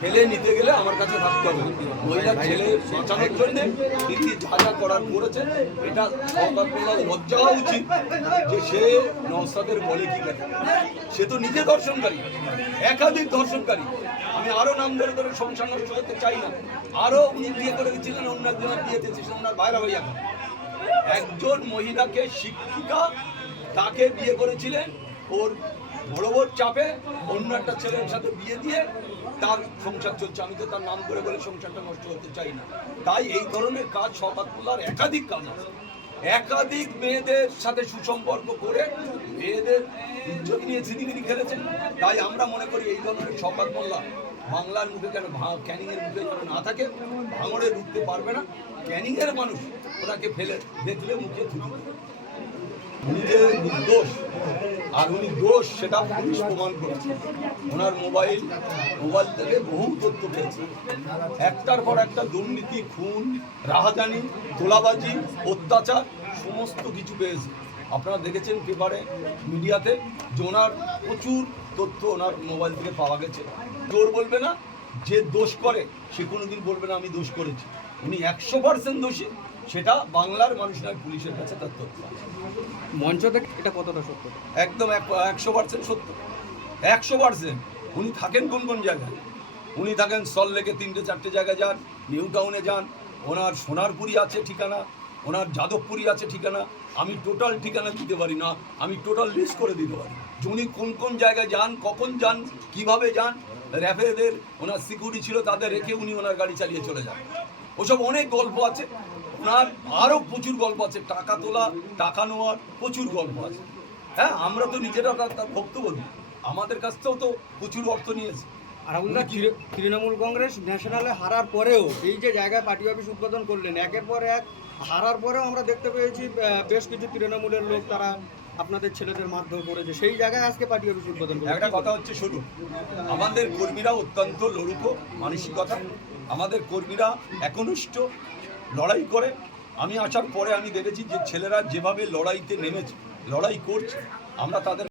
ছেলে নিতে গেলে আমার কাছে থাকতে হবে। মহিলার ছেলে বাঁচানোর জন্য নীতি যা যা করার করেছে, এটা সরকার লজ্জা হওয়া উচিত যে সে নওশাদের বলে কি করে। সে তো নিজে ধর্ষণকারী, একাধিক ধর্ষণকারী। আমি আরো নাম ধরে ধরে সংসার নষ্ট করতে চাই না। আরো উনি বিয়ে করে গেছিলেন, অন্য একজনের বিয়ে দিয়েছিলেন ওনার ভাইরা ভাইয়া। একজন মহিলাকে শিক্ষিকা তাকে বিয়ে করেছিলেন, ওর বড় বড় চাপে অন্য একটা ছেলের সাথে বিয়ে দিয়ে তার সংসার চলছে। আমি তো তার নাম করে বলে সংসারটা নষ্ট করতে চাই না। তাই এই ধরনের কাজ শওকতউল্লাহর একাধিক কাজ আছে। একাধিক মেয়েদের সাথে সুসম্পর্ক করে মেয়েদের ইজ্জত নিয়ে ছিনিমিনি খেলেছেন। তাই আমরা মনে করি এই ধরনের শওকত মোল্লা বাংলার মুখে কেন ক্যানিংয়ের মুখে যেন না থাকে, ভাঙড়ে ঢুকতে পারবে না। ক্যানিংয়ের মানুষ ওনাকে ফেলে দেখলে মুখে থুতু দেবে। উনি যে নির্দোষ আর উনি দোষ সেটা পুলিশ প্রমাণ করেছে। ওনার মোবাইল থেকে বহু তথ্য পেয়েছে। একটার পর একটা দুর্নীতি, খুন, রাহাজানি, তোলাবাজি, অত্যাচার সমস্ত কিছু পেয়েছে। আপনারা দেখেছেন পেপারে, মিডিয়াতে যে ওনার প্রচুর তথ্য ওনার মোবাইল থেকে পাওয়া গেছে। জোর বলবে না, যে দোষ করে সে কোনোদিন বলবে না আমি দোষ করেছি। উনি 100% দোষী, সেটা বাংলার মানুষ নয়, পুলিশের কাছে তার তথ্য। মঞ্চ থেকে এটা কতটা সত্য? একদম 100% সত্য, 100%। উনি থাকেন কোন কোন জায়গায়? উনি থাকেন সল্টলেকে 3-4টে জায়গায় যান, নিউ টাউনে যান, ওনার সোনারপুরি আছে ঠিকানা, ওনার যাদবপুরি আছে ঠিকানা। আমি টোটাল ঠিকানা দিতে পারি না, আমি টোটাল লিস্ট করে দিতে পারি উনি কোন কোন জায়গায় যান, কখন যান, কিভাবে যান। র্যাফেদের ওনার সিকিউরিটি ছিল, তাদের রেখে উনি ওনার গাড়ি চালিয়ে চলে যান। ওসব অনেক গল্প আছে ওনার, আরও প্রচুর গল্প আছে। টাকা তোলা, টাকা নেওয়ার প্রচুর গল্প আছে। হ্যাঁ, আমরা তো নিজেরা তার ভক্ত বলি, আমাদের কাছ থেকেও তো প্রচুর অর্থ নিয়েছে। আর আমরা তৃণমূল কংগ্রেস ন্যাশনালে হারার পরেও এই যে জায়গায় পার্টি অফিস উদ্বোধন করলেন, একের পর এক হারার পরেও আমরা দেখতে পেয়েছি বেশ কিছু তৃণমূলের লোক তারা আপনাদের ছেলেদের মারধর করেছে। সেই জায়গায় আজকে পার্টি অফিস উদ্বোধন করে একটা কথা হচ্ছে, শুনুন, আমাদের কর্মীরা অত্যন্ত লড়ুক মানসিকতা, আমাদের কর্মীরা একনিষ্ঠ লড়াই করে। আমি আসার পরে আমি দেখেছি যে ছেলেরা যেভাবে লড়াইতে নেমেছে, লড়াই করছে, আমরা তাদের